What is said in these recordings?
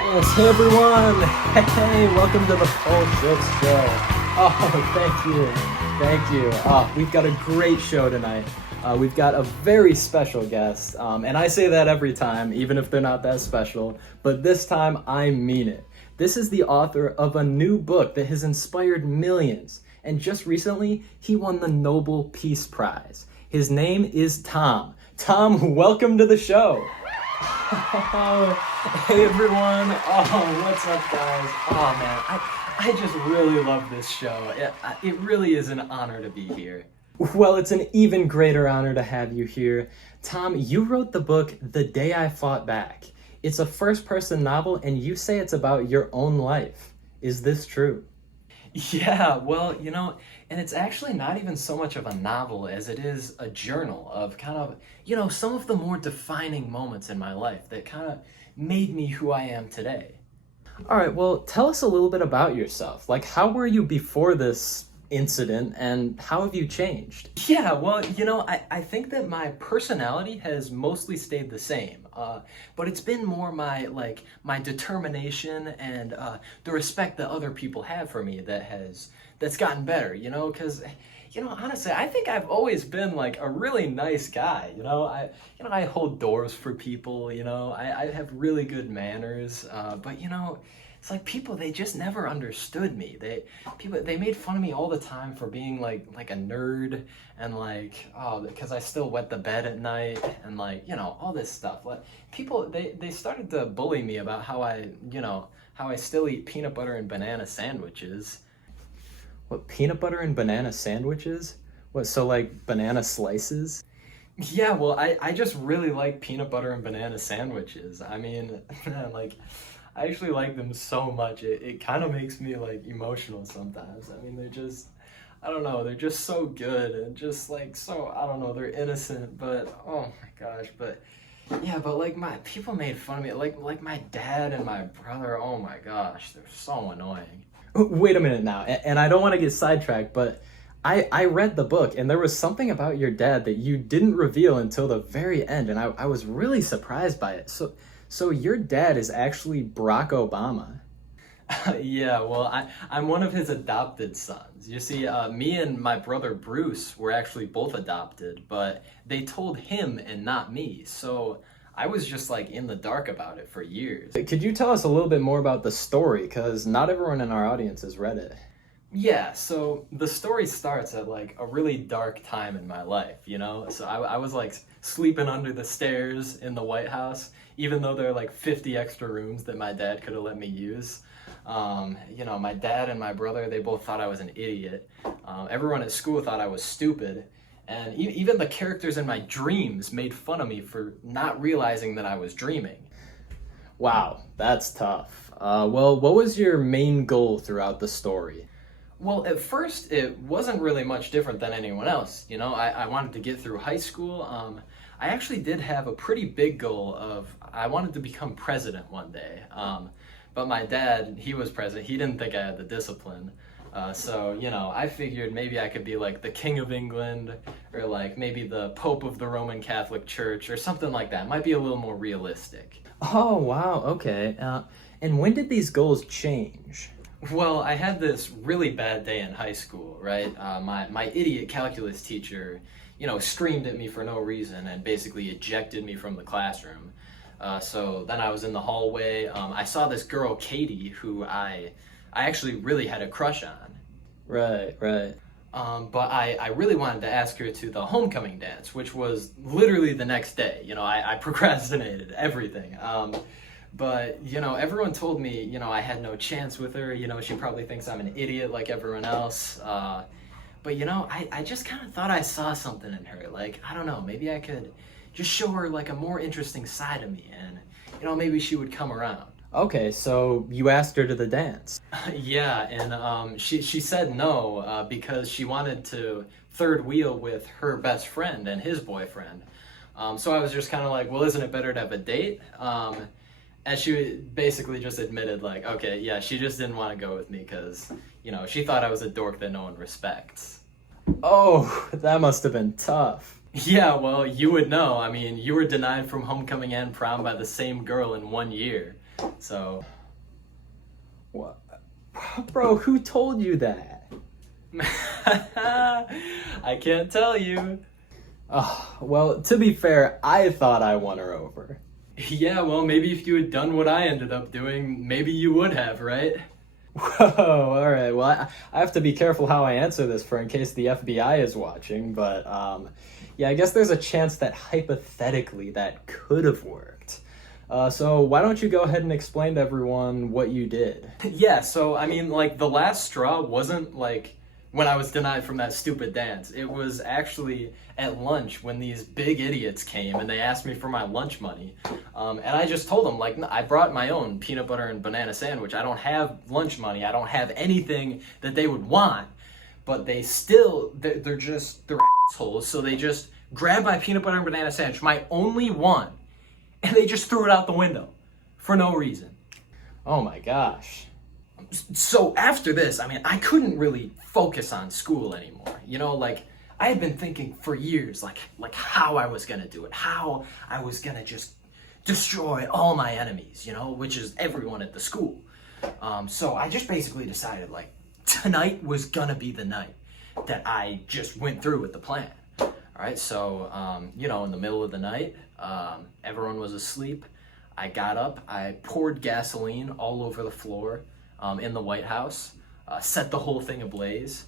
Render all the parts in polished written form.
Yes, hey everyone! Hey, welcome to the Full Schiltz Show. Oh, thank you. We've got a great show tonight. We've got a very special guest, and I say that every time, even if they're not that special, but this time I mean it. This is the author of a new book that has inspired millions, and just recently, he won the Nobel Peace Prize. His name is Tom. Tom, welcome to the show. Hey everyone. What's up guys? Man, I just really love this show. It really is an honor to be here. Well, it's an even greater honor to have you here. Tom, you wrote the book The Day I Fought Back. It's a first-person novel and you say it's about your own life. Is this true? Yeah, well, and it's actually not even so much of a novel as it is a journal of kind of, some of the more defining moments in my life that kind of made me who I am today. All right, well, tell us a little bit about yourself. Like, how were you before this incident and how have you changed? Yeah, well, I think that my personality has mostly stayed the same, but it's been more my determination and the respect that other people have for me that's gotten better, because honestly, I think I've always been like a really nice guy. I hold doors for people. I have really good manners, but it's like people, they just never understood me. They made fun of me all the time for being like a nerd and because I still wet the bed at night and all this stuff. Like people, they started to bully me about how I still eat peanut butter and banana sandwiches. What, peanut butter and banana sandwiches? What, so like banana slices? Yeah, well, I just really like peanut butter and banana sandwiches. I mean, I actually like them so much. It kind of makes me emotional sometimes. I mean, I don't know, they're just so good and just so, I don't know, they're innocent, but oh my gosh, but yeah, but people made fun of me, like my dad and my brother, oh my gosh, they're so annoying. Wait a minute now, and I don't want to get sidetracked, but I read the book and there was something about your dad that you didn't reveal until the very end, and I was really surprised by it. So your dad is actually Barack Obama. Yeah, well, I'm one of his adopted sons. You see, me and my brother Bruce were actually both adopted, but they told him and not me, so I was just in the dark about it for years. Could you tell us a little bit more about the story? Because not everyone in our audience has read it. Yeah, so the story starts at a really dark time in my life, So I was sleeping under the stairs in the White House, even though there are 50 extra rooms that my dad could have let me use. My dad and my brother, they both thought I was an idiot. Everyone at school thought I was stupid. And even the characters in my dreams made fun of me for not realizing that I was dreaming. Wow, that's tough. Well, what was your main goal throughout the story? Well, at first, it wasn't really much different than anyone else. I wanted to get through high school. I actually did have a pretty big goal of I wanted to become president one day. But my dad, he was president. He didn't think I had the discipline. So, I figured maybe I could be the King of England or maybe the Pope of the Roman Catholic Church or something like that. Might be a little more realistic. Oh, wow. Okay. And when did these goals change? Well, I had this really bad day in high school, right? My idiot calculus teacher, screamed at me for no reason and basically ejected me from the classroom. So then I was in the hallway. I saw this girl, Katie, who I actually really had a crush on. Right. But I really wanted to ask her to the homecoming dance, which was literally the next day. I procrastinated everything. But, everyone told me, I had no chance with her. She probably thinks I'm an idiot like everyone else. But, I just kind of thought I saw something in her. I don't know, maybe I could just show her a more interesting side of me and, maybe she would come around. Okay, so you asked her to the dance. Yeah, and she said no because she wanted to third wheel with her best friend and his boyfriend. So I was just kind of well, isn't it better to have a date? And she basically just admitted okay, yeah, she just didn't want to go with me because, she thought I was a dork that no one respects. Oh, that must have been tough. Yeah, well, you would know. I mean, you were denied from homecoming and prom by the same girl in 1 year. So, What? Bro, who told you that? I can't tell you. Oh, well, to be fair, I thought I won her over. Yeah, well, maybe if you had done what I ended up doing, maybe you would have, right? Whoa, all right. Well, I have to be careful how I answer this for in case the FBI is watching, but yeah, I guess there's a chance that hypothetically that could have worked. So why don't you go ahead and explain to everyone what you did? Yeah, so I mean, like, the last straw wasn't like when I was denied from that stupid dance. It was actually at lunch when these big idiots came and they asked me for my lunch money. And I just told them, like, I brought my own peanut butter and banana sandwich. I don't have lunch money. I don't have anything that they would want. But they're assholes. So they just grabbed my peanut butter and banana sandwich, my only one, and they just threw it out the window for no reason. Oh my gosh. So after this, I mean, I couldn't really focus on school anymore. You know, like, I had been thinking for years, like how I was gonna do it, how I was gonna just destroy all my enemies, you know, which is everyone at the school. So I just basically decided, like, tonight was gonna be the night that I just went through with the plan. All right, so, you know, in the middle of the night, everyone was asleep. I got up, I poured gasoline all over the floor in the White House, set the whole thing ablaze.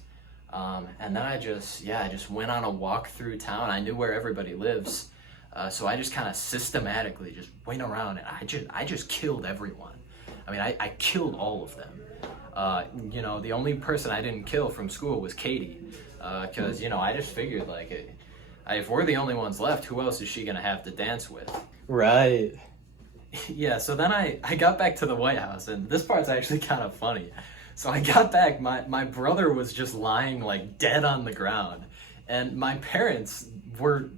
And then I just went on a walk through town. I knew where everybody lives. So I just kind of systematically just went around and I just killed everyone. I mean, I killed all of them. You know, the only person I didn't kill from school was Katie. Cause, you know, I just figured, like, if we're the only ones left, who else is she gonna have to dance with? Right. Yeah, so then I got back to the White House, and this part's actually kind of funny. So I got back, my brother was just lying, like, dead on the ground, and my parents were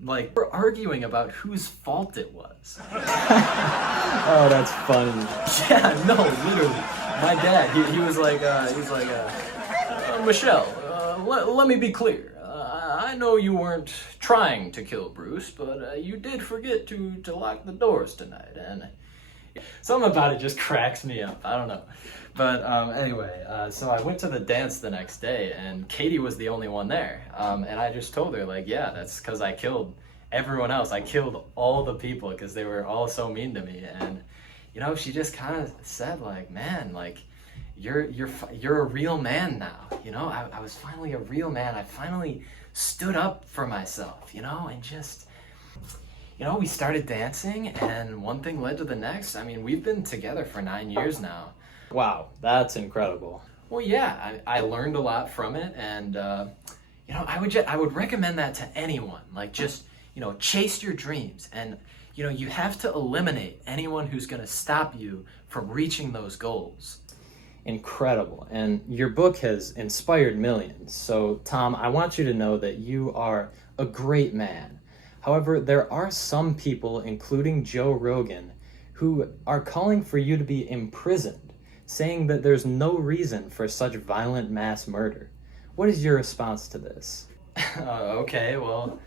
arguing about whose fault it was. Oh, that's funny. Yeah, no, literally. My dad, he was like, Michelle, let me be clear. I know you weren't trying to kill Bruce, but you did forget to lock the doors tonight, and something about it just cracks me up. I don't know. But anyway, so I went to the dance the next day, and Katie was the only one there. And I just told her, like, yeah, that's because I killed everyone else. I killed all the people because they were all so mean to me. And, you know, she just kind of said, like, man, like, you're a real man now. You know, I was finally a real man. I finally stood up for myself, you know, and just, you know, we started dancing, and one thing led to the next. I mean, we've been together for 9 years now. Wow, that's incredible. Well, yeah, I learned a lot from it, and you know, I would recommend that to anyone. Like, just, you know, chase your dreams, and, you know, you have to eliminate anyone who's going to stop you from reaching those goals. Incredible. And your book has inspired millions. So, Tom, I want you to know that you are a great man. However, there are some people, including Joe Rogan, who are calling for you to be imprisoned, saying that there's no reason for such violent mass murder. What is your response to this? Okay, well,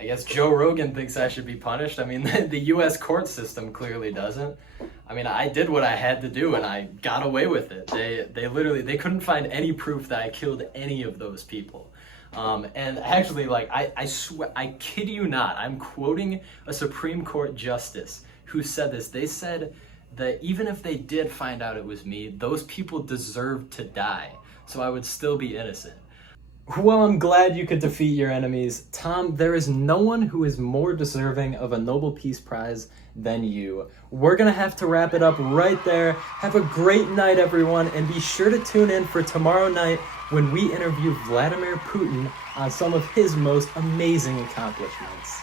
I guess Joe Rogan thinks I should be punished. I mean, the U.S. court system clearly doesn't. I mean, I did what I had to do, and I got away with it. They literally, they couldn't find any proof that I killed any of those people. And actually, like, I swear, I kid you not, I'm quoting a Supreme Court justice who said this. They said that even if they did find out it was me, those people deserved to die, so I would still be innocent. Well, I'm glad you could defeat your enemies. Tom, there is no one who is more deserving of a Nobel Peace Prize than you. We're gonna have to wrap it up right there. Have a great night, everyone, and be sure to tune in for tomorrow night when we interview Vladimir Putin on some of his most amazing accomplishments.